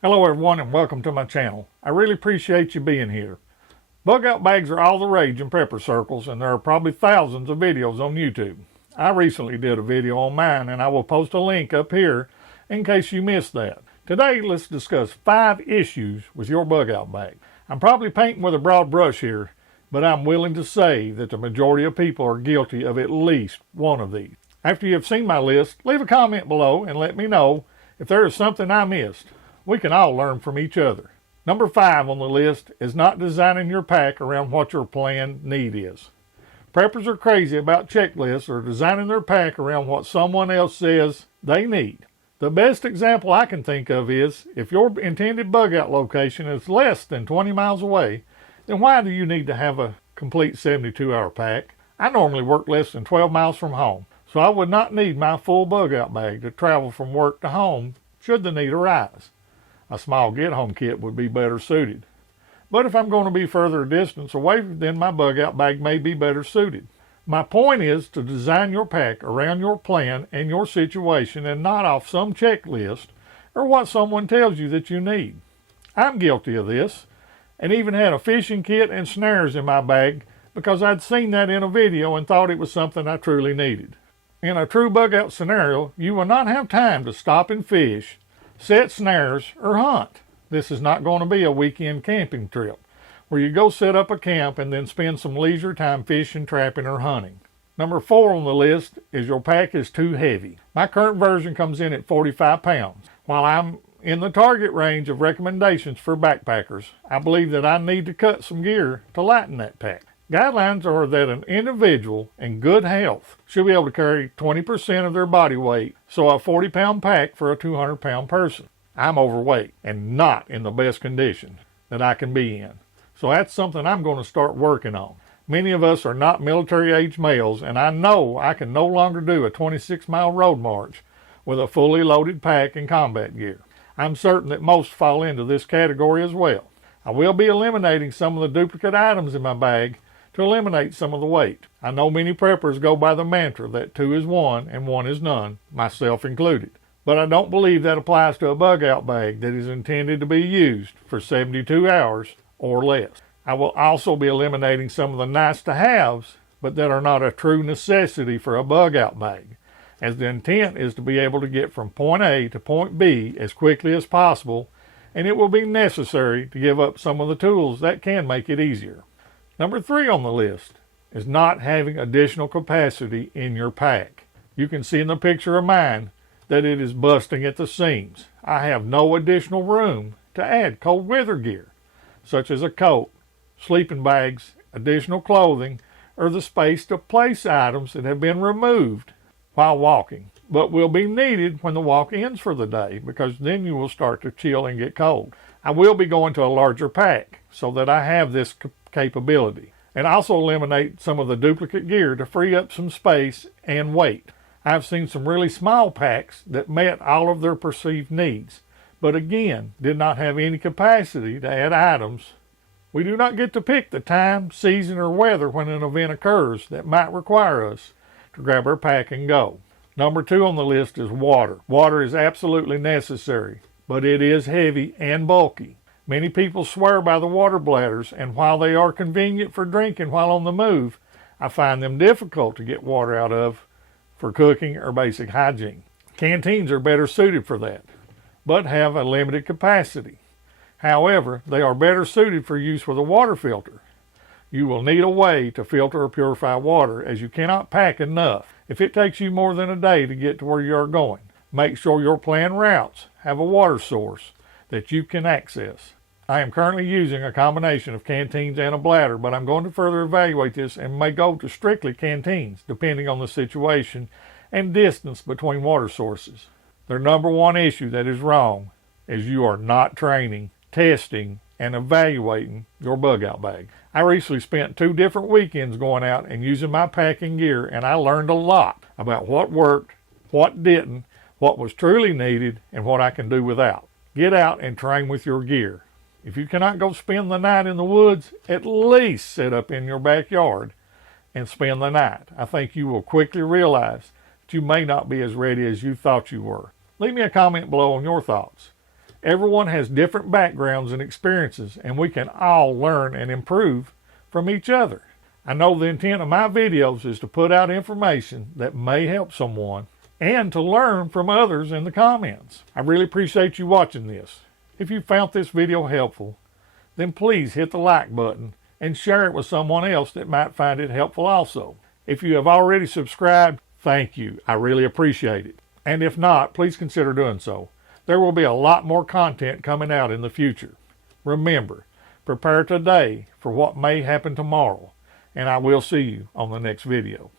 Hello everyone and welcome to my channel. I really appreciate you being here. Bug out bags are all the rage in prepper circles, and there are probably thousands of videos on YouTube. I recently did a video on mine, and I will post a link up here in case you missed that. Today let's discuss 5 issues with your bug out bag. I'm probably painting with a broad brush here, but I'm willing to say that the majority of people are guilty of at least one of these. After you have seen my list, leave a comment below and let me know if there is something I missed. We can all learn from each other. Number 5 on the list is not designing your pack around what your planned need is. Preppers are crazy about checklists or designing their pack around what someone else says they need. The best example I can think of is, if your intended bug out location is less than 20 miles away, then why do you need to have a complete 72-hour pack? I normally work less than 12 miles from home, so I would not need my full bug out bag to travel from work to home should the need arise. A small get-home kit would be better suited. But if I'm going to be further distance away, then my bug-out bag may be better suited. My point is to design your pack around your plan and your situation and not off some checklist or what someone tells you that you need. I'm guilty of this, and even had a fishing kit and snares in my bag because I'd seen that in a video and thought it was something I truly needed. In a true bug-out scenario, you will not have time to stop and fish, set snares, or hunt. This is not going to be a weekend camping trip where you go set up a camp and then spend some leisure time fishing, trapping, or hunting. Number 4 on the list is your pack is too heavy. My current version comes in at 45 pounds. While I'm in the target range of recommendations for backpackers, I believe that I need to cut some gear to lighten that pack. Guidelines are that an individual in good health should be able to carry 20% of their body weight, so a 40-pound pack for a 200-pound person. I'm overweight and not in the best condition that I can be in, so that's something I'm going to start working on. Many of us are not military-age males, and I know I can no longer do a 26-mile road march with a fully loaded pack and combat gear. I'm certain that most fall into this category as well. I will be eliminating some of the duplicate items in my bag to eliminate some of the weight. I know many preppers go by the mantra that 2 is 1 and 1 is none, myself included. But I don't believe that applies to a bug out bag that is intended to be used for 72 hours or less. I will also be eliminating some of the nice to haves, but that are not a true necessity for a bug out bag, as the intent is to be able to get from point A to point B as quickly as possible, and it will be necessary to give up some of the tools that can make it easier. Number 3 on the list is not having additional capacity in your pack. You can see in the picture of mine that it is busting at the seams. I have no additional room to add cold weather gear, such as a coat, sleeping bags, additional clothing, or the space to place items that have been removed while walking, but will be needed when the walk ends for the day, because then you will start to chill and get cold. I will be going to a larger pack so that I have this capability, and also eliminate some of the duplicate gear to free up some space and weight. I've seen some really small packs that met all of their perceived needs, but again did not have any capacity to add items. We do not get to pick the time, season, or weather when an event occurs that might require us to grab our pack and go. Number 2 on the list is water. Water is absolutely necessary, but it is heavy and bulky. Many people swear by the water bladders, and while they are convenient for drinking while on the move, I find them difficult to get water out of for cooking or basic hygiene. Canteens are better suited for that, but have a limited capacity. However, they are better suited for use with a water filter. You will need a way to filter or purify water, as you cannot pack enough if it takes you more than a day to get to where you are going. Make sure your planned routes have a water source that you can access. I am currently using a combination of canteens and a bladder, but I'm going to further evaluate this and may go to strictly canteens, depending on the situation and distance between water sources. Their number 1 issue that is wrong is you are not training, testing, and evaluating your bug out bag. I recently spent 2 different weekends going out and using my packing gear, and I learned a lot about what worked, what didn't, what was truly needed, and what I can do without. Get out and train with your gear. If you cannot go spend the night in the woods, at least sit up in your backyard and spend the night. I think you will quickly realize that you may not be as ready as you thought you were. Leave me a comment below on your thoughts. Everyone has different backgrounds and experiences, and we can all learn and improve from each other. I know the intent of my videos is to put out information that may help someone and to learn from others in the comments. I really appreciate you watching this. If you found this video helpful, then please hit the like button and share it with someone else that might find it helpful also. If you have already subscribed, thank you. I really appreciate it. And if not, please consider doing so. There will be a lot more content coming out in the future. Remember, prepare today for what may happen tomorrow, and I will see you on the next video.